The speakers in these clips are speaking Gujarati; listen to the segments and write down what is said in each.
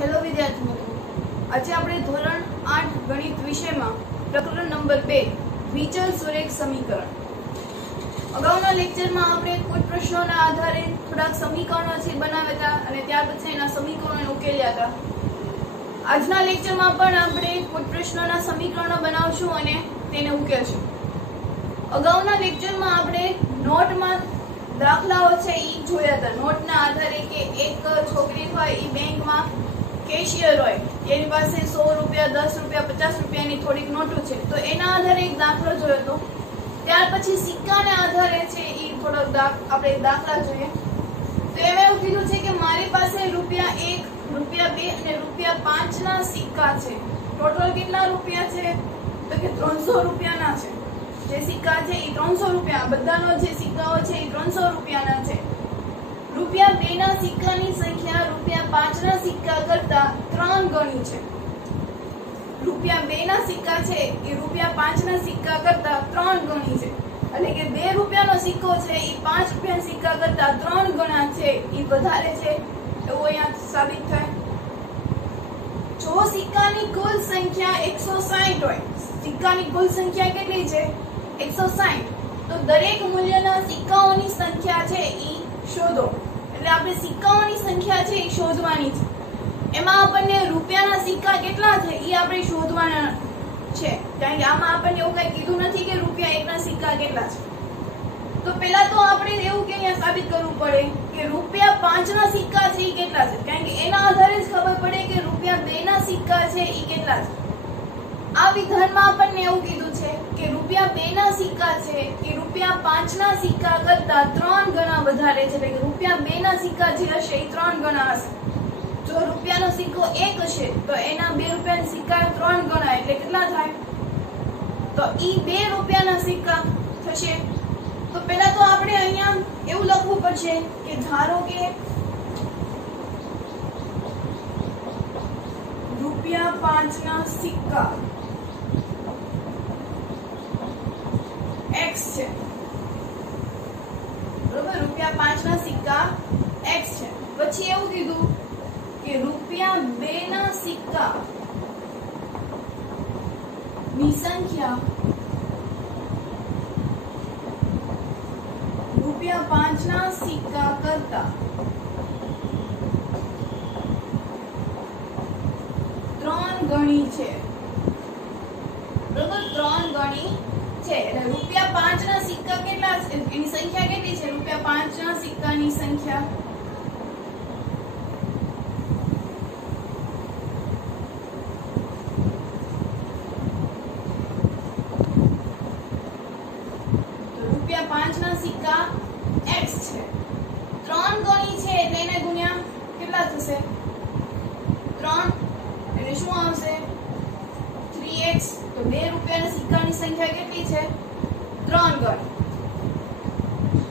हेलो विद्यार्थी मित्रों, आज આપણે ધોરણ 8 ગણિત વિષયમાં પ્રકરણ નંબર 2 વિચલ સુરેખ સમીકરણ અગાઉના લેક્ચરમાં આપણે કોઈ પ્રશ્નોના આધારે થોડાક સમીકરણો છે બનાવ્યા હતા અને ત્યાર પછી એના સમીકરણોને ઉકેલ્યા હતા। આજના લેક્ચરમાં પણ આપણે કોઈ પ્રશ્નોના સમીકરણો બનાવશું અને તેને ઉકેલશું। અગાઉના લેક્ચરમાં આપણે નોટમાં દાખલાઓ છે ઈ જોયા હતા। નોટના આધારે કે એક છોકરી હોય ઈ બેંકમાં કેશિયર હોય, એની પાસે 100 રૂપિયા, 10 રૂપિયા, 50 રૂપિયાની થોડીક નોટો છે, તો એના આધારે એક દાખલો જોયો હતો। ત્યાર પછી સિક્કાને આધારે છે ઈ થોડોક આપણે દાખલા જોઈએ। તો એમાં એવું કીધું છે કે મારી પાસે રૂપિયા 1, રૂપિયા 2 અને રૂપિયા 5 ના સિક્કા છે। ટોટલ કેટલા રૂપિયા છે? તો કે 300 રૂપિયાના છે। જે સિક્કા છે ઈ 300 રૂપિયા, બધાનો જે સિક્કાઓ છે ઈ 300 રૂપિયાના છે। રૂપિયા 2 ના સિક્કાની સંખ્યા રૂપિયા 5 ના સિક્કા કરતા 3 ગણી છે। રૂપિયા 2 ના સિક્કા છે એ રૂપિયા 5 ના સિક્કા કરતા 3 ગણી છે, એટલે કે 2 રૂપિયાનો સિક્કો છે એ 5 રૂપિયાના સિક્કા કરતા 3 ગણા છે, એ વધારે છે એવું અહીંયા સાબિત થાય। જો સિક્કાની કુલ સંખ્યા 160 હોય, સિક્કાની કુલ સંખ્યા કેટલી છે? 160, તો દરેક મૂલ્યના સિક્કાઓની સંખ્યા છે ઈ શોધો। એટલે આપણે સિક્કાઓની સંખ્યા છે ઈ શોધવાની છે। એમાં આપણને રૂપિયાના સિક્કા કેટલા છે ઈ આપણે શોધવાના છે, કારણ કે આમાં આપણને એવું કઈ કીધું નથી કે રૂપિયા 1 ના સિક્કા કેટલા છે। તો પહેલા તો આપણે એવું કે અહીંયા સાબિત કરવું પડે કે રૂપિયા 5 ના સિક્કા છે ઈ કેટલા છે, કારણ કે એના આધારે જ ખબર પડે કે રૂપિયા 2 ના સિક્કા છે ઈ કેટલા છે। આ વિધાનમાં આપણને એવું કીધું છે કે રૂપિયા 2 ના સિક્કા છે એ રૂપિયા 5 ના સિક્કા કરતા 3 ગણા વધારે છે, એટલે કે રૂપિયા 2 ના સિક્કા જે હશે એ 3 ગણા હશે। જો રૂપિયાનો સિક્કો 1 હશે તો એના 2 રૂપિયાના સિક્કા 3 ગણા, એટલે કેટલા થાય? તો ઈ 2 રૂપિયાના સિક્કા થશે। તો પહેલા તો આપણે અહીંયા એવું લખવું પડશે કે ધારો કે રૂપિયા 5 ના સિક્કા x છે, બરોબર? રૂપિયા 5 ના સિક્કા x છે। પછી એવું કીધું કે રૂપિયા 2 ના સિક્કા ની સંખ્યા રૂપિયા 5 ના સિક્કા કરતા 3 ગણી છે, બરોબર? 3 ગણી છે, એટલે રૂપિયા 5 ના સિક્કા કેટલા છે એની સંખ્યા કેટલી છે? રૂપિયા 5 ના સિક્કાની સંખ્યા રૂપિયા 5 ના સિક્કા x છે, 3 ગણી છે એટલે એને ગુણ્યા કેટલા થશે? 3, એટલે શું આવશે? 3x। તો 2 રૂપિયાના સિક્કાની સંખ્યા કેટલી છે? 3 ગણી।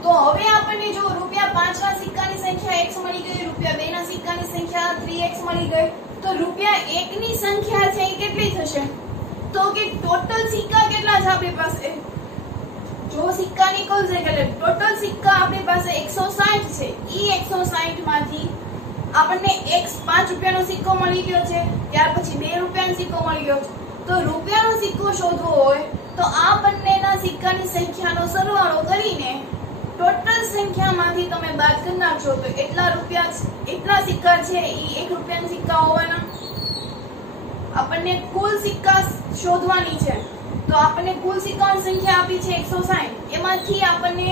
તો હવે આપણને જો રૂપિયા 5 ના સિક્કાની સંખ્યા x મળી ગઈ, રૂપિયા 2 ના સિક્કાની સંખ્યા 3x મળી ગઈ, તો રૂપિયા 1 ની સંખ્યા છે એ કેટલી થશે? તો કે ટોટલ સિક્કા કેટલા છે આપણી પાસે? જો સિક્કાની કુલ સંખ્યા એટલે ટોટલ સિક્કા આપણી પાસે 160 છે, ઈ 160 માંથી આપણને x 5 રૂપિયાનો સિક્કો મળી ગયો છે, ત્યાર પછી 2 રૂપિયાનો સિક્કો મળી ગયો છે। તો રૂપિયાનો સિક્કો શોધવો હોય તો આ બંનેના સિક્કાની સંખ્યાનો સરવાળો કરીને ટોટલ સંખ્યામાંથી તમે બાદ કરી નાખશો તો એટલા સિક્કા છે ઈ 1 રૂપિયાના સિક્કા હોવાના। આપણને કુલ સિક્કા શોધવાની છે, તો આપણને કુલ સિક્કાની સંખ્યા આપી છે 160, એમાંથી આપણને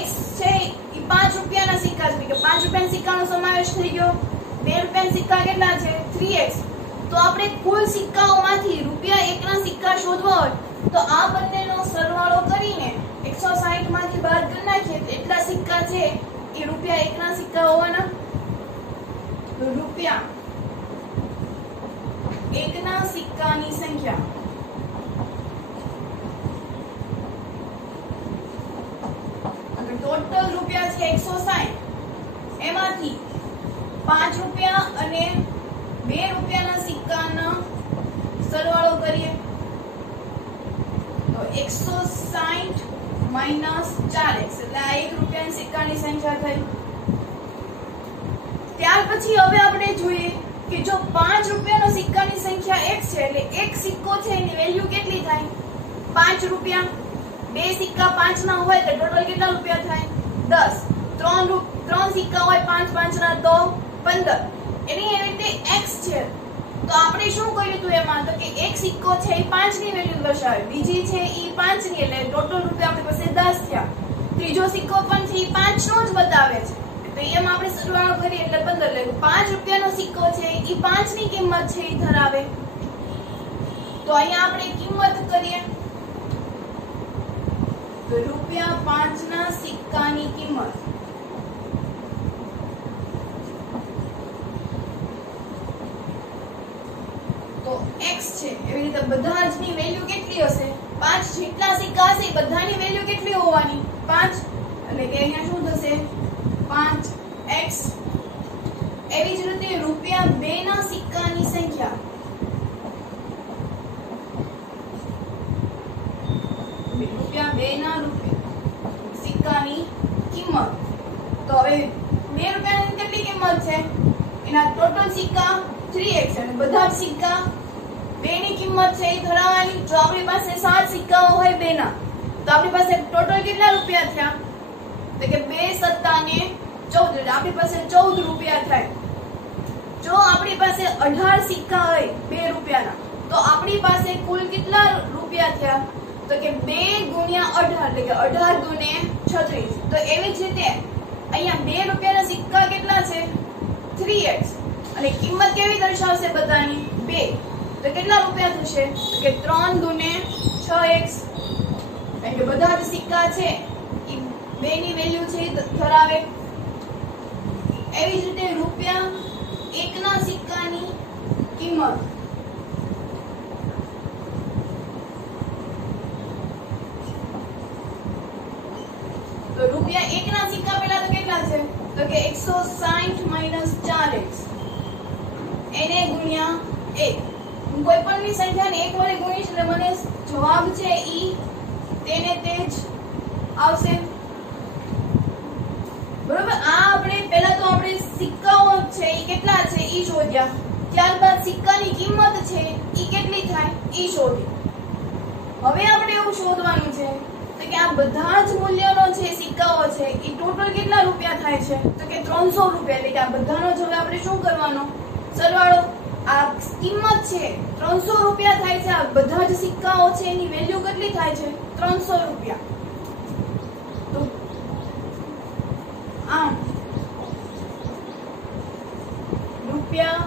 x છે ઈ 5 રૂપિયાના સિક્કા છે, કે 5 રૂપિયાના સિક્કાનો સમાવેશ થઈ ગયો। 2 રૂપિયાના સિક્કા કેટલા છે? 3x। તો આપણે કુલ સિક્કાઓમાંથી રૂપિયા 1 ના સિક્કા શોધવા હોય તો આ બંનેનો સરવાળો કરીને 160 માંથી બાદ કરી નાખીએ તો એટલા સિક્કા છે એ રૂપિયા 1 ના સિક્કા હોવાના। તો રૂપિયા 1 ના સિક્કાની સંખ્યા ટોટલ રૂપિયા છે 160, એમાંથી 5 રૂપિયા અને 2 રૂપિયાના સિક્કાનો સરવાળો કરીએ તો 160 માઈનસ 4x, એટલે આ 1 રૂપિયાની સિક્કાની સંખ્યા થઈ। ત્યાર પછી હવે આપણે જોઈએ કે જો તો 5 રૂપિયાનો સિક્કાની સંખ્યા x છે એટલે એક સિક્કો છે એની વેલ્યુ કેટલી થાય 5 રૂપિયા. બે સિક્કા 5 ના હોય તો ટોટલ કેટલા રૂપિયા થાય 10. ત્રણ સિક્કા હોય 5 5 ના તો 15. એની એવી રીતે x છે તો આપણે શું કર્યું હતું એમાં તો કે એક સિક્કો છે એ 5 ની વેલ્યુ દર્શાવે, બીજી છે એ 5 ની એટલે ટોટલ રૂપિયા આપણી પાસે 10 થયા. ત્રીજો સિક્કો પણ છે એ 5 નો જ બતાવે છે તો એમાં આપણે સરવાળો કરીએ એટલે 15 એટલે 5 રૂપિયાનો સિક્કો છે એ 5 ની કિંમત છે એ ધરાવે. તો અહીંયા આપણે કિંમત કરીએ તો રૂપિયા 5 ના સિક્કાની કિંમત તો x છે. એવી રીતે બધા જ ની વેલ્યુ કેટલી હશે 5 જેટલા સિક્કા હશે બધાની વેલ્યુ કેટલી હોવાની 5 એટલે કે અહીંયા શું થશે 5x. એવી જ રીતે રૂપિયા 2 ના સિક્કાની સંખ્યા રૂપિયા 2 ના સિક્કાની કિંમત તો હવે 2 રૂપિયાની કેટલી કિંમત છે એના ટોટલ સિક્કા 3x અને બધા જ સિક્કા 2 ની કિંમત છે એ ધરાવવાની. જો આપણી પાસે 7 સિક્કાઓ હોય 2 ના તો આપણી પાસે ટોટલ કેટલા રૂપિયા થયા તો કે 2 સત્તા ને 14 એટલે આપણી પાસે 14 રૂપિયા થાય. જો આપણી પાસે 18 સિક્કા હોય 2 રૂપિયાના તો આપણી પાસે કુલ કેટલા રૂપિયા થયા તો કે 2 ગુણ્યા 18 એટલે કે 18 દુને 36. તો એવી જ રીતે અહીંયા 2 રૂપિયાના સિક્કા કેટલા છે 3x અને કિંમત કેવી દર્શાવશે બધાની 2 તો કેટલા રૂપિયા થશે તો કે 3 દુને 6x એટલે બધા જ સિક્કા છે એ 2 ની વેલ્યુ છે ધરાવે. એવી જ રીતે રૂપિયા 1 ના સિક્કાની કિંમત તો રૂપિયા 1 ના સિક્કા પહેલા તો કેટલા છે તો કે 160 - 4x એને ગુણ્યા 1. હું કોઈ પણ ની સંખ્યાને 1 વડે ગુણીશ એટલે મને જવાબ છે ઈ તેને તે જ આવશે. બરોબર. આ આપણે પહેલા તો આપણે સિક્કાઓ છે ઈ કેટલા છે ઈ શોધ્યા, ત્યારબાદ સિક્કાની કિંમત છે ઈ કેટલી થાય ઈ શોધી. હવે આપણે એવું શોધવાનું છે તો કે આ બધા જ મૂલ્યનો છે સિક્કાઓ છે ઈ ટોટલ કેટલા રૂપિયા થાય છે તો કે 300 રૂપિયા. એટલે કે આ બધાનો જ હવે આપણે શું કરવાનો સરવાળો. આ કિંમત છે 300 રૂપિયા થાય છે. આ બધા જ સિક્કાઓ છે એની વેલ્યુ કેટલી થાય છે 300 રૂપિયા. તો આમ રૂપિયા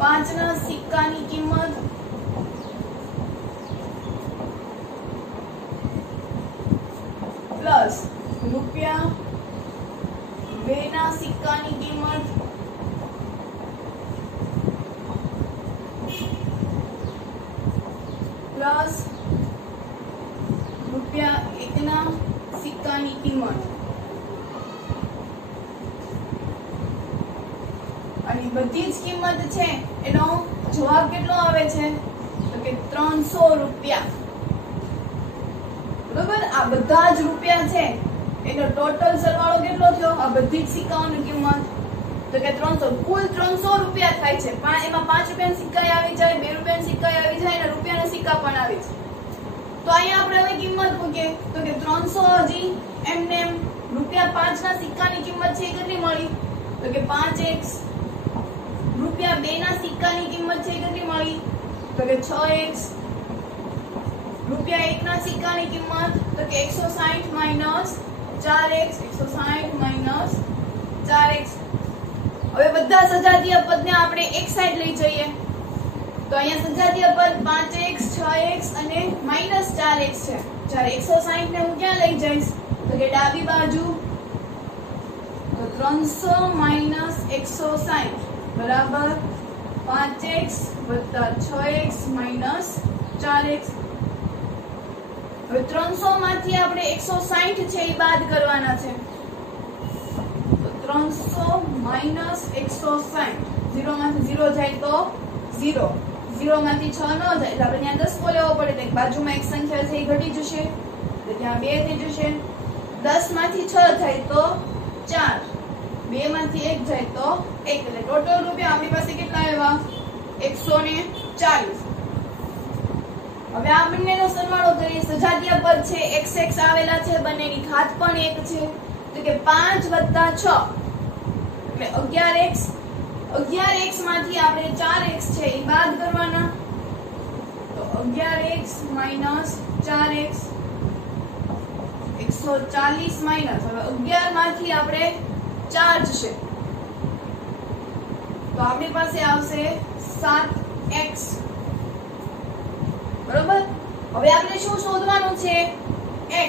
5 ના સિક્કાની કિંમત પ્લસ રૂપિયા 2 ના સિક્કાની કિંમત પ્લસ રૂપિયા 1 ના સિક્કાની કિંમત અને બધી જ કિંમત છે એનો જવાબ કેટલો આવે છે તો કે 300 રૂપિયા. બરોબર. આ બધા જ રૂપિયા છે એનો ટોટલ સરવાળો કેટલો થયો આ બધી જ સિક્કાઓની કિંમત તો કે 300. કુલ 300 રૂપિયા થાય છે. એમાં 5 રૂપિયાના સિક્કા આવી જાય, 2 રૂપિયાના સિક્કા આવી જાય અને રૂપિયાના સિક્કા પણ આવી જાય. તો અહીંયા આપણે હવે કિંમત મૂકીએ તો કે 300 હજી એમને રૂપિયા 5 ના સિક્કાની કિંમત છે કેટલી મળી તો કે 5x. રૂપિયા 2 ના સિક્કાની કિંમત છે કેટલી મળી તો કે 6x. રૂપિયા 1 ના સિક્કાની કિંમત તો કે 160 - 4x 160 - 4x. હવે બધા સજાતીય પદને આપણે એક સાઈડ લઈ જઈએ તો અહીંયા સજાતીય પદ 5x 6x અને -4x છે. જ્યારે 160 ને હું ક્યાં લઈ જઈશ તો કે ડાબી બાજુ તો 300 - 160 બરાબર 5x + 6x - 4x. હવે 300 માંથી આપણે 160 છે એ બાદ કરવાના છે તો 300 - 160 0 માંથી 0 જાય તો 0 0 માંથી 6 ન જાય એટલે આપણે ત્યાં 10 લેવો પડે તો બાજુમાં એક સંખ્યા છે એ ઘટી જશે એટલે ત્યાં 2 થઈ જશે. 10 માંથી 6 થાય તો 4 2 માંથી 1 જાય તો 1 એટલે ટોટલ રૂપિયા આપણી પાસે કેટલા આવ્યા 140. હવે આ બંનેનો સરવાળો કરીએ. સજાતીય પદ છે xx આવેલા છે, બંનેની ઘાત પણ 1 છે, તો કે 5 + 6 એટલે 11x. 11x માંથી આપણે 4x છે એ બાદ કરવાના, તો 11x - 4x 140 માઈનસ. હવે 11 માંથી આપણે 4 જશે તો આપણી પાસે આવશે 7x. બરોબર. હવે આપણે શું શોધવાનું છે x,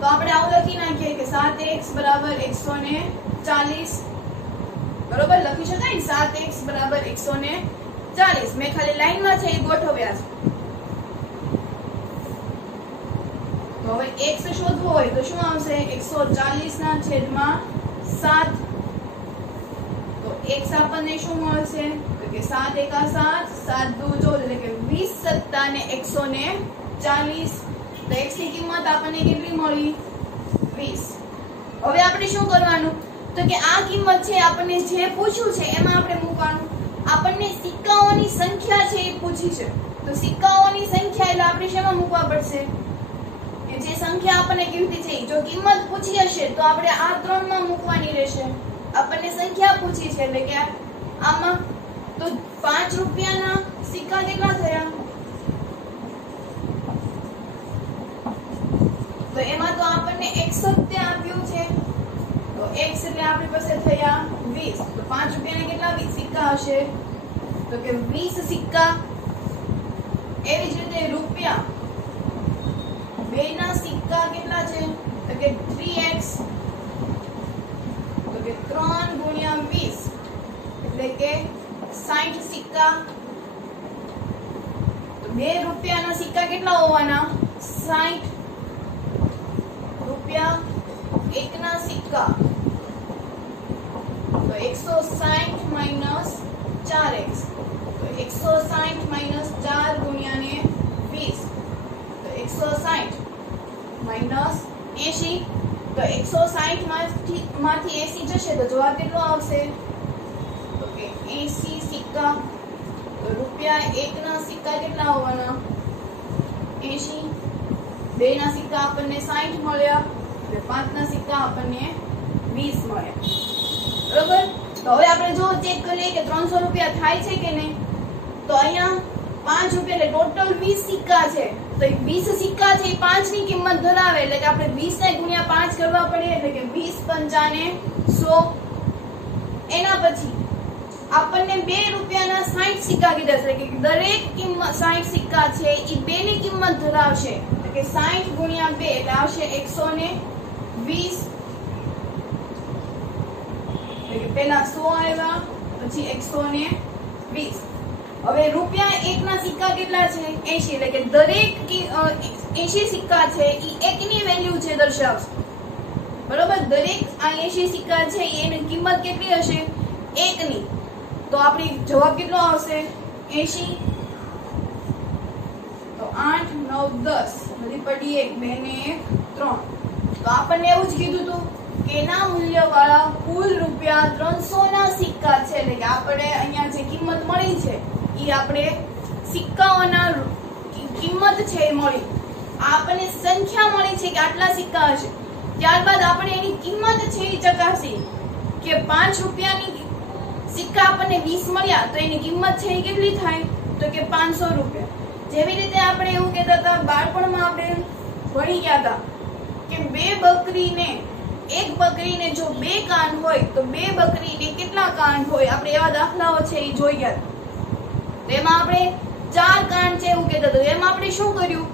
તો આપણે આવું લખી નાખીએ કે 7x = 140. બરોબર લખી શકાય ને 7x = 140. મેં ખાલી લાઈનમાં છે એ ગોઠવ્યા છે. તો હવે x શોધવો હોય તો શું આવશે 140/7. તો x આપણને શું મળશે તો કે 7 × 1 = 7, 7 × 2 = 14 એટલે કે 20 + 140. તો x ની કિંમત આપણને કેટલી મળી 20. હવે આપણે શું કરવાનું તો કે આ કિંમત છે આપણને જે પૂછ્યું છે એમાં આપણે મૂકવાનું. આપણને સિક્કાઓની સંખ્યા છે એ પૂછી છે, તો સિક્કાઓની સંખ્યા એટલે આપણે શેમાં મૂકવા પડશે કે જે સંખ્યા આપણને કીધી છે જો કિંમત પૂછી હશે તો આપણે આ 3 માં મૂકવાની રહેશે. આપણને સંખ્યા પૂછી છે એટલે કે આમાં તો 5 રૂપિયાના સિક્કા કેટલા થયા તો એમાં તો આપણને x જ આપ્યું છે, તો x એટલે આપણી પાસે થયા 20. તો 5 રૂપિયાના કેટલા સિક્કા હશે તો કે 20 સિક્કા. એવી જ રીતે રૂપિયા, 2 ના સિક્કા કેટલા છે તો કે 3x, તો કે 3 × 20 એટલે કે 60 સિક્કા. તો 2 રૂપિયાના સિક્કા કેટલા હોવાના 60 રૂપિયા. 1 ના સિક્કા તો 160 - 4x, તો 160 - 4 × 20 તો 160 - 80. તો 160 માંથી 80 જશે તો જવાબ કેટલો આવશે તો કે 80 સિક્કા. તો રૂપિયા 1 ના સિક્કા કેટલા હોવાના 80, 2 ના સિક્કા આપણને 60 મળ્યા અને 5 ના સિક્કા આપણને 20 મળ્યા. બરોબર. તો હવે આપણે જો ચેક કરીએ કે 300 રૂપિયા થાય છે કે નહીં, તો અહીંયા 5 રૂપિયા એટલે ટોટલ 20 સિક્કા છે, તો 20 સિક્કા છે એ 5 ની કિંમત ધરાવે એટલે કે આપણે 20 ને × 5 કરવા પડે એટલે કે 20 × 5 = 100. એના પછી આપણને 2 રૂપિયાના 60 સિક્કા કીધા છે કે દરેક કિંમત 60 સિક્કા છે એ 2 ની કિંમત ધરાવશે એટલે કે 60 × 2 એટલે આવશે 120. એટલે કે પહેલા 100 આવ્યા પછી 120. હવે રૂપિયા 1 ના સિક્કા કેટલા છે 80 એટલે કે દરેક 80 સિક્કા છે એ 1 ની વેલ્યુ છે દર્શાવશે. બરોબર. દરેક આ 80 સિક્કા છે એની કિંમત કેટલી હશે 1 ની. તો આપણી જવાબ કેટલો આવશે 80. તો 8 9 10 બધી પડી 1 2 ને 1 3. તો આપણને એવું જ કીધું હતું કે એના મૂલ્યવાળા કુલ રૂપિયા 300 ના સિક્કા છે એટલે કે આપણે અહીંયા જે કિંમત મળી છે એ આપણે સિક્કાઓના કિંમત છે એ મળી. આપણને સંખ્યા મળી છે કે આટલા સિક્કા હશે. ત્યારબાદ આપણે એની કિંમત છે એ ચકાસી કે 5 રૂપિયાની સિક્કા આપણને 20 મળ્યા તો એની કિંમત છે એ કેટલી થાય તો કે 500 રૂપિયા. જેવી રીતે આપણે એવું કહેતા હતા બાળપણમાં આપણે ભણી ગયા હતા કે એક બકરીને જો 2 કાન હોય તો 2 બકરીને કેટલા કાન હોય, આપણે એવા દાખલાઓ છે એ જોઈ ગયા. તો એમાં આપણે 4 કાન છે એવું કહેતા હતા. એમાં આપણે શું કર્યું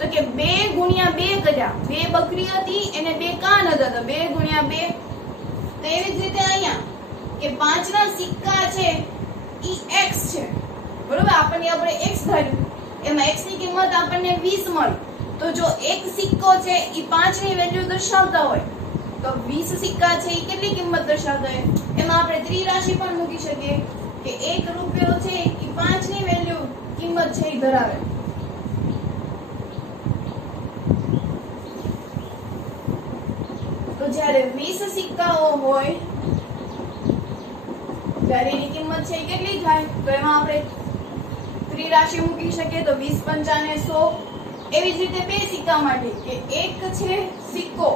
તો કે 2 × 2 કર્યા. 2 બકરી હતી એને 2 કાન હતા તો 2 × 2. તો એવી જ રીતે અહીંયા કે 5 ના સિક્કા છે ઈ x છે. બરોબર. આપણે x ધાર્યું એમાં x ની કિંમત આપણને 20 મળી. તો જો એક સિક્કો છે ઈ 5 ની વેલ્યુ દર્શાવતા હોય તો 20 સિક્કા છે ઈ કેટલી કિંમત દર્શાવતા હોય એમાં આપણે ત્રિરાશિ પણ મૂકી શકીએ કે 1 રૂપિયો છે ઈ 5 ની વેલ્યુ કિંમત છે ઈ ધરાવે. તો જે જ્યારે 20 સિક્કાઓ હોય ત્યારે એની કિંમત છે કેટલી થાય? તો એમાં આપણે ત્રિરાશિ મૂકી શકીએ તો 20 પંચાને 100. એવી જ રીતે બે સિક્કા માટે કે એક છે સિક્કો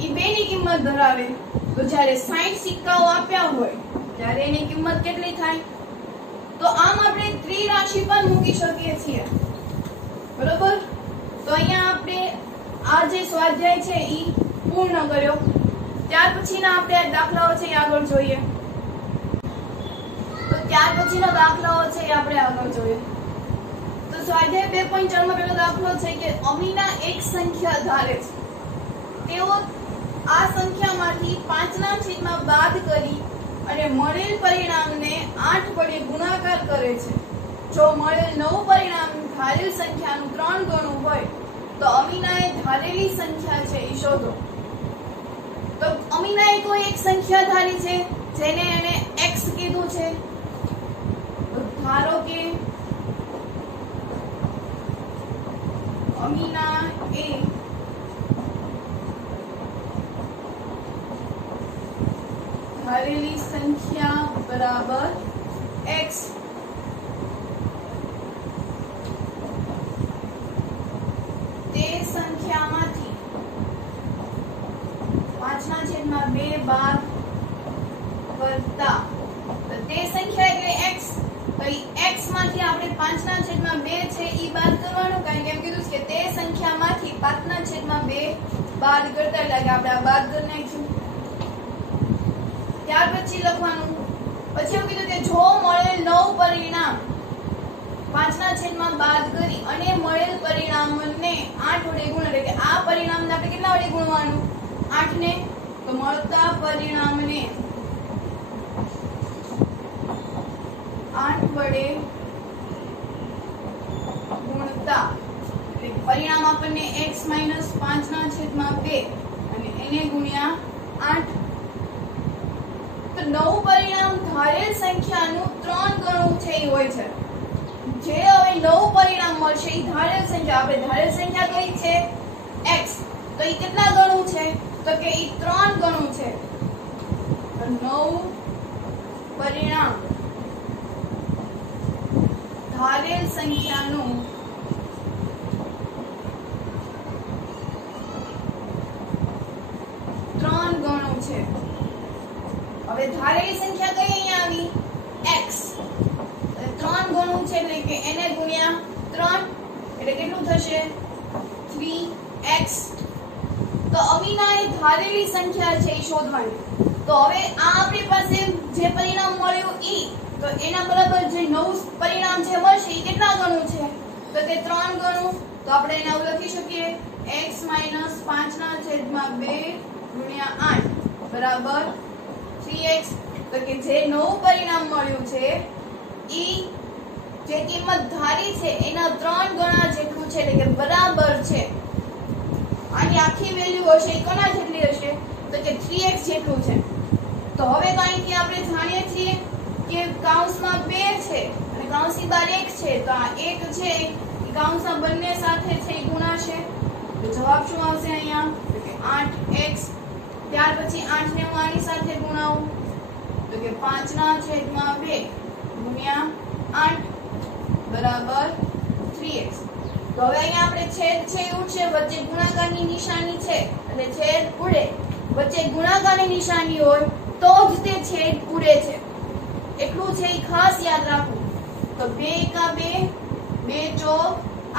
એ બેની કિંમત ધરાવે તો જ્યારે 60 સિક્કાઓ આપ્યા હોય ત્યારે એની કિંમત કેટલી થાય? તો આમ આપણે ત્રિરાશિ પણ મૂકી શકીએ છીએ, બરોબર? તો અહીંયા આપણે આ જે સ્વાધ્યાય છે એ પૂર્ણ કર્યો. ત્યાર પછીના આપણે આ દાખલાઓ છે એ આગળ જોઈએ. તો ત્યાર પછીનો દાખલાઓ છે એ આપણે આગળ જોઈએ. તો સ્વાધ્યાય 2.4 માં પહેલો દાખલો છે કે અમીના એક સંખ્યા ધારે છે. તેઓ આ સંખ્યામાંથી 5/7 બાદ કરી અને મળેલ પરિણામને 8 વડે ગુણાકાર કરે છે. જો મળેલ નવું પરિણામ ધારેલ સંખ્યાનું 3 ગણું હોય તો અમીનાએ ધારેલી સંખ્યા છે એ શોધો. તો અમીનાએ કોઈ એક સંખ્યા ધારી છે જેને એને x કીધું છે. તો ધારો કે અમીના એ ધારેલી સંખ્યા બરાબર x. તે સંખ્યામાંથી 5/2 બાદ કરતા તો તે સંખ્યા એટલે x. તો x માંથી આપણે 5/2 છે ઈ બાદ કરવાનું, કારણ કે એમ કીધું છે કે તે સંખ્યામાંથી 5/2 બાદ કરતા એટલે કે આપણે આ બાદ કરી નાખ્યું. ત્યાર પછી લખવાનું, પછી એવું કીધું કે જો મળેલ નવું પરિણામ 5/2 બાદ કરી અને મળેલ પરિણામને 8 વડે ગુણ, એટલે કે આ પરિણામને આપણે કેટલા વડે ગુણવાનું? 8 ને. તો મળતા પરિણામને 8 વડે ગુણતા એટલે પરિણામ આપણને x - 5/2 અને એને ગુણ્યા 8. તો નવું પરિણામ ધારેલ સંખ્યાનું 3 ગણું છે એ હોય છે. જે હવે નવું પરિણામ મળશે એ ધારેલ સંખ્યા, આપણે ધારેલ સંખ્યા કઈ છે? x. તો એ કેટલા ગણું છે? તો કે એ 3 ગણું છે. તો નવું પરિણામ ધારેલ સંખ્યાનું 3 ગણું છે. હવે ધારેલી સંખ્યા કઈ અહીંયા આવી? x. 3 ગણું છે એટલે કે એને ગુણ્યા 3 એટલે કેટલું થશે? 3x. તો અમીનાએ ધારેલી સંખ્યા છે એ શોધવાની. તો હવે આ આપણી પાસે જે પરિણામ મળ્યું ઈ, તો એના બરાબર જે નવું પરિણામ જે મળશે એ કેટલા ગણું છે? તો કે 3 ગણું. તો આપણે એને આવું લખી શકીએ x - 5/2 ગુણ્યા 8 બરાબર 3x. તો કે જે નવું પરિણામ મળ્યું છે ઈ જે કિંમત ધારી છે એના 3 ગણા જેટલું છે, એટલે કે બરાબર છે. આની આખી વેલ્યુ હશે એ કોના જેટલી હશે? તો કે 3x જેટલું છે. તો હવે અહીંથી આપણે જાણીએ છીએ કે કૌંસમાં 2 છે અને કૌંસની બહાર 1 છે. તો આ 1 છે એ કૌંસના બંને સાથે છે એ ગુણાશે. તો જવાબ શું આવશે અહીંયા? તો કે 8x. ત્યાર પછી 8 ને હું આની સાથે ગુણાવું તો કે 5/2 ગુણ્યા 8 બરાબર 3x. તો હવે અહીંયા આપણે છેદ છે એ ઉડશે, વચ્ચે ગુણાકારની નિશાની છે એટલે છેદ ઉડે. વચ્ચે ગુણાકારની નિશાની હોય તો જ તે છેદ ઉડે છે, એટલું છે એ ખાસ યાદ રાખવું. તો 2 × 2 2 ×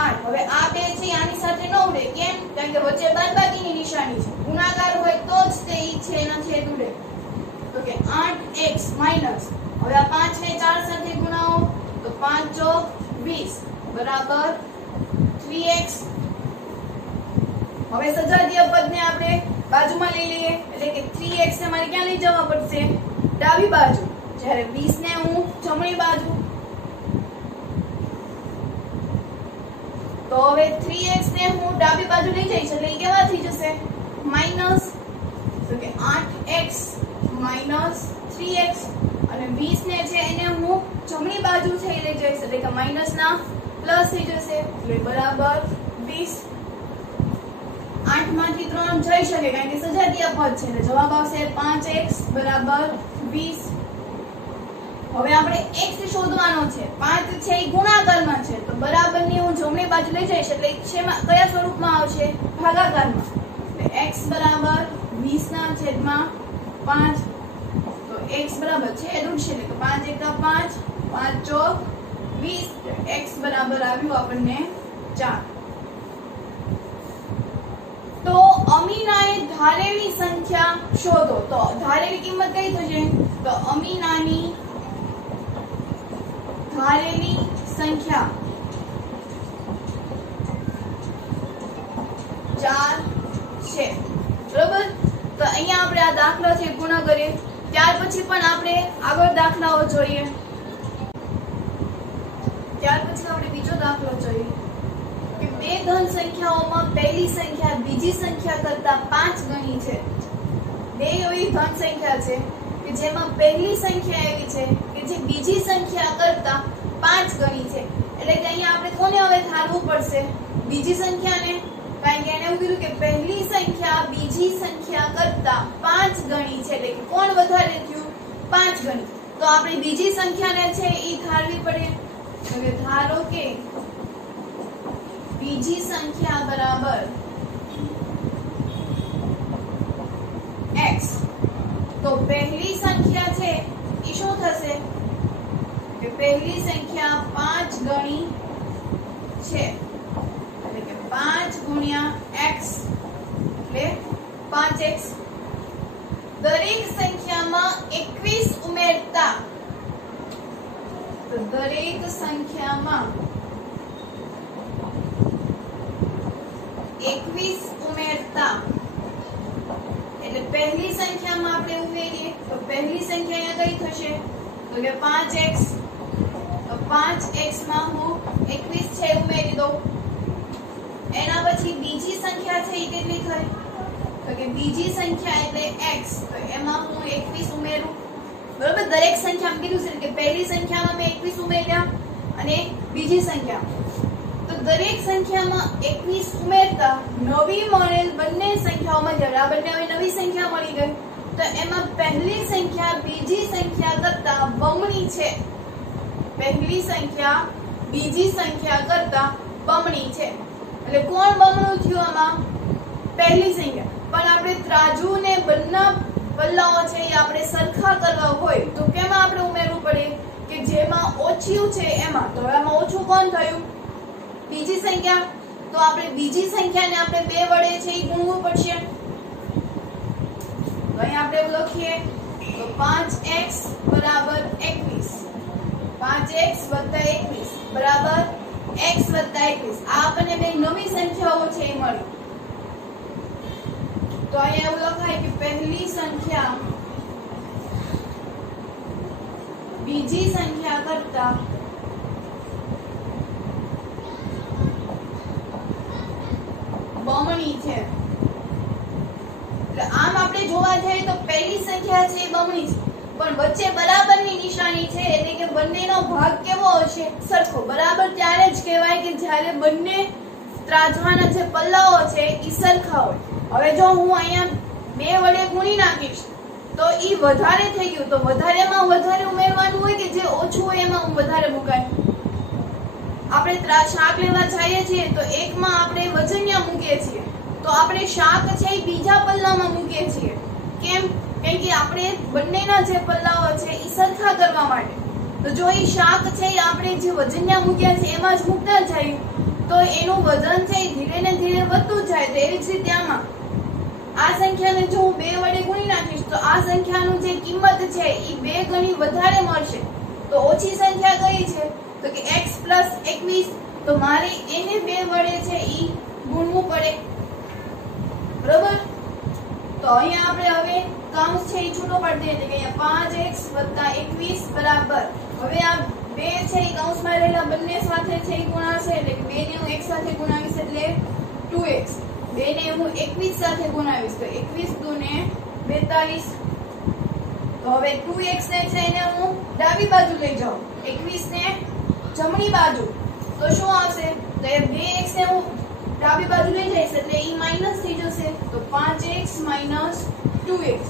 8. હવે આ 2 છે આની સાથે ન ઉડે. કેમ? કારણ કે વચ્ચે બાદબાકીની નિશાની છે. ગુણાકાર હોય તો જ તે ઈ છે એના છેદ ઉડે. તો કે 8x માઈનસ, હવે આ 5 ને 4 સાથે ગુણાવો તો 5 × 20 બરાબર 3x. હવે સજાતીય પદને આપણે બાજુમાં લઈ લઈએ એટલે કે 3x ને મારે ક્યાં લઈ જવા પડશે? ડાબી બાજુ. જ્યારે 20 ને હું જમણી બાજુ. તો હવે 3x ને હું ડાબી બાજુ લઈ જઈશ એટલે એ કેવા થઈ જશે? માઈનસ. તો કે 8x માઈનસ 3x અને 20 ને છે એને હું જમણી બાજુ છે એ લઈ જઈશ એટલે કે માઈનસ ના પ્લસ થઈ જશે એટલે બરાબર 20. 8 માંથી 3 જઈ શકે કારણ કે સજાતીય પદ છે એટલે જવાબ આવશે 5x બરાબર 20. હવે આપણે x શોધવાનો છે. 5 છે એ ગુણાકારમાં છે તો બરાબરની હું જમણી બાજુ લઈ જઈશ એટલે શેમાં કયા સ્વરૂપમાં આવશે? ભાગાકારમાં. એટલે x બરાબર 20 ના છેદમાં 5 તો x બરાબર છેદ ઉડશે એટલે કે 5 * 5 5 ચોક 20 x બરાબર આવ્યું આપણને 4. તો અમીનાએ ધારેલી સંખ્યા શોધો. તો ધારેલી કિંમત કઈ થશે? તો અમીનાની ધારેલી સંખ્યા 4 છે. બરોબર. તો અહીંયા આપણે આ દાખલો છે પૂર્ણ કરીએ. ત્યાર પછી પણ આપણે આગળ દાખલાઓ જોઈએ. ત્યાર પછી આપણે બીજો દાખલો જોઈએ કે બે ધન સંખ્યાઓમાં પહેલી સંખ્યા બીજી સંખ્યા કરતા 5 ગણી છે. બે એવી ધન સંખ્યા છે કે જેમાં પહેલી સંખ્યા એવી છે કે જે બીજી સંખ્યા કરતા 5 ગણી છે. એટલે કે અહીંયા આપણે કોને હવે ધારવું પડશે? બીજી સંખ્યાને. કારણ કે એને એવું કીધું કે પહેલી સંખ્યા બીજી સંખ્યા કરતા 5 ગણી છે એટલે કે કોણ વધારે થયું? 5 ગણી. તો આપણે બીજી સંખ્યાને છે ઈ ધારવી પડે. તો કે ધારો કે બીજી સંખ્યા બરાબર x. તો પહેલી સંખ્યા છે ઈ શું થશે? કે પહેલી સંખ્યા 5 ગણી છે એટલે કે 5 ગુણ્યા x એટલે 5x. દરેક સંખ્યામાં 21 ઉમેરતા તો દરેક સંખ્યામાં 21 ઉમેરતા એટલે પહેલી સંખ્યામાં આપણે ઉમેરીએ તો પહેલી સંખ્યા અહીંયા કઈ થશે? તો કે 5x. તો 5x માં હું 21 છે ઉમેરી દઉં. એના પછી બીજી સંખ્યા છે એ કેટલી થઈ? તો કે બીજી સંખ્યા એટલે x. તો એમાં હું 21 ઉમેરું. બરોબર. દરેક સંખ્યામાં કીધું છે કે પહેલી સંખ્યામાં મેં 21 ઉમેર્યા અને બીજી સંખ્યા. તો દરેક સંખ્યામાં 21 ઉમેરતા નવી મળેલ બંને સંખ્યાઓમાં જ્યારે આ બંને હવે નવી સંખ્યા મળી ગઈ તો એમાં પહેલી સંખ્યા બીજી સંખ્યા કરતા બમણી છે. પહેલી સંખ્યા બીજી સંખ્યા કરતા બમણી છે. એટલે કોણ બમણું થયું આમાં? પહેલી સંખ્યા. પણ આપણે ત્રાજુ ને બંને પલ્લાઓ છે એ આપણે સરખા કરવા હોય તો કેમાં આપણે ઉમેરવું પડે? કે જેમાં ઓછું છે એમાં. તો આમાં ઓછું કોણ થયું? બીજી સંખ્યા. તો આપણે બીજી સંખ્યાને આપણે 2 વડે છે એ ગુણવું પડશે. તો અહીં આપણે એવું લખીએ તો 5x બરાબર 21. 5x + 21 બરાબર x + 21. આ આપણને બે નવી સંખ્યાઓ છે એ મળી. તો અહીંયા એવું લખાય કે પહેલી સંખ્યા બીજી સંખ્યા કરતા બમણી છે. એટલે આમ આપણે જોવા જઈએ તો પહેલી સંખ્યા છે એ બમણી છે પણ વચ્ચે બરાબરની નિશાની છે એટલે કે બંનેનો ભાગ કેવો હશે? સરખો. બરાબર ત્યારે જ કહેવાય કે જ્યારે બંને ત્રાજવાના જે પલ્લાઓ છે એ સરખા હોય. હવે જો હું અહીંયા 2 વડે ગુણી નાખીશ તો ઈ વધારે થઈ ગયું. તો વધારેમાં વધારે ઉમેરવાનું હોય કે જે ઓછું હોય એમાં વધારે મુકાય. આપણે શાક લેવા જઈએ છીએ તો એકમાં આપણે વજનિયા મૂકીએ છીએ તો આપણે શાક છે એ બીજા પલ્લામાં મૂકીએ છીએ. કેમ? કારણ કે આપણે બંનેના જે પલ્લાઓ છે એ સરખા કરવા માટે. તો જો એ શાક છે એ આપણે જે વજનિયા મૂક્યા છે એમાં જ મૂકતા જાય તો એનું વજન છે એ ધીરે ને ધીરે વધતું જાય. તો એવી જ રીતે આમાં આ સંખ્યાને જો હું 2 વડે ગુણી નાખીશ તો આ સંખ્યાનું જે કિંમત છે એ 2 ગણી વધારે મળશે. તો ઓછી સંખ્યા કઈ છે? તો કે x + 21. તો મારે એને 2 વડે છે ઈ ગુણવું પડે. બરોબર. તો અહીંયા આપણે હવે કૌંસ છે એ છૂટો પાડી દઈએ કે અહીંયા 5x + 21 બરાબર. હવે આ 2 છે એ કૌંસમાં રહેલા બંને સાથે છે એ ગુણાશે એટલે કે 2 ને હું એક સાથે ગુણાવીશ એટલે 2x. 2 ને હું 21 સાથે ગુણાવીશ તો 21 × 2 = 42. તો હવે 2x ને છે એને હું ડાબી બાજુ લઈ જાઉં 21 ને જમણી બાજુ તો શું આવશે? તો એ 2x ને હું ડાબી બાજુ લઈ જઈશ એટલે ઈ માઈનસ થઈ જશે તો 5x - 2x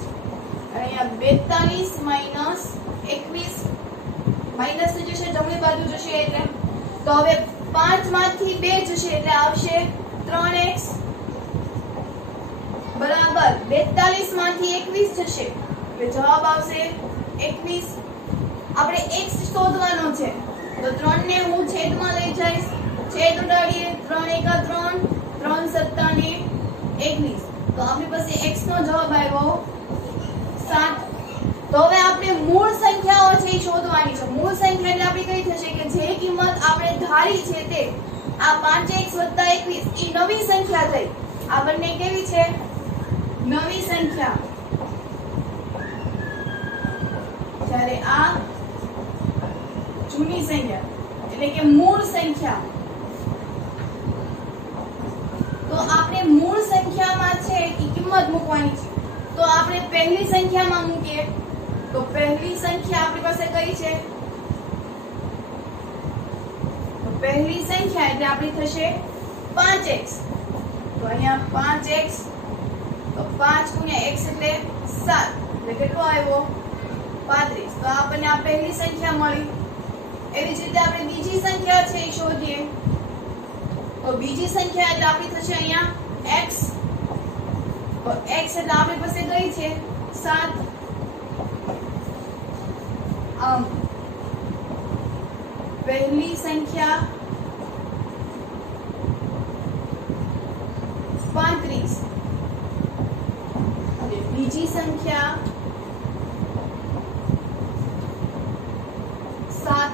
અને અહીંયા 42 - 21 માઈનસ થઈ જશે, જમણી બાજુ જશે એટલે તો હવે 5 માંથી 2 જશે એટલે આવશે 3x બરાબર 42 માંથી 21 જશે એટલે જવાબ આવશે 21. આપણે x શોધવાનો છે તો 3 ને હું છેદમાં લઈ જઈશ, છેદ ઉડાડીએ 3 * 3 3 * 7 ને 21 તો આપણી પાસે x નો જવાબ આવ્યો 7. તો હવે આપણે મૂળ સંખ્યાઓ છે એ શોધવાની છે. મૂળ સંખ્યા એટલે આપણી કઈ થશે કે જે કિંમત આપણે ધારી છે તે આ 5x + 21 ઈ નવી સંખ્યા થઈ. આ બંને કેવી છે? નવી સંખ્યા. જ્યારે આ જૂની સંખ્યા એટલે કે મૂળ સંખ્યા. તો આપણે મૂળ સંખ્યામાં છે એ કિંમત મૂકવાની છે. તો આપણે પહેલી સંખ્યામાં મૂકીએ તો પહેલી સંખ્યા આપણી પાસે કઈ છે? તો પહેલી સંખ્યા એટલે આપણી થશે 5x. તો અહીંયા 5x તો 5 * x એટલે 7 એટલે કેટલો આવ્યો? 35. તો આપણને આ પહેલી સંખ્યા મળી. એવી જ રીતે આપણે બીજી સંખ્યા છે એ શોધીએ તો બીજી સંખ્યા એટલે આપણી થશે અહીંયા x. તો x એટલે આપણી પાસે કઈ છે? 7. આમ પહેલી સંખ્યા 35 અને બીજી સંખ્યા 7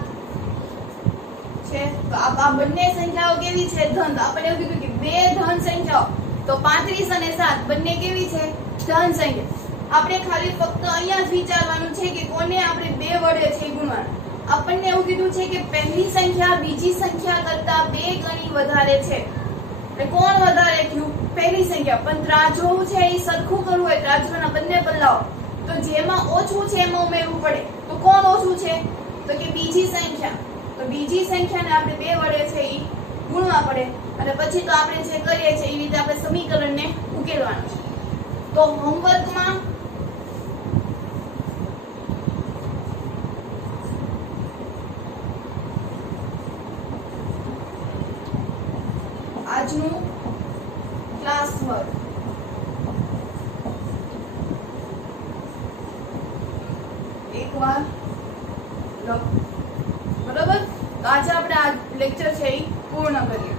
છે. તો આ બંને સંખ્યાઓ કેવી છે? ધન. તો આપણે એવું કીધું કે બે ધન સંખ્યાઓ તો 35 અને 7 બંને કેવી છે? ધન સંખ્યા. આપણે ખાલી ફક્ત અહીંયા જ વિચારવાનું છે કે કોને આપણે 2 વડે છે ગુણવાનું. આપણને એવું કીધું છે કે પહેલી સંખ્યા બીજી સંખ્યા કરતા 2 ગણી વધારે છે. એટલે કોણ વધારે થયું? પહેલી સંખ્યા. પણ ત્રાજવું છે એ સરખું કરવું હોય ત્રાજવાના બંને પલ્લાઓ તો જેમાં ઓછું છે એમાં ઉમેરવું પડે. તો કોણ ઓછું છે? તો કે બીજી સંખ્યા. તો બીજી સંખ્યાને આપણે 2 વડે છે એ ગુણવા પડે અને પછી તો આપણે જે કરીએ છીએ એ રીતે આપણે સમીકરણને ઉકેલવાનું છે. તો હોમવર્કમાં આજનું ક્લાસ વર્ક એકવાર લખો. બરાબર? તો આજે આપણે આ લેક્ચર છે એ પૂર્ણ કરીએ.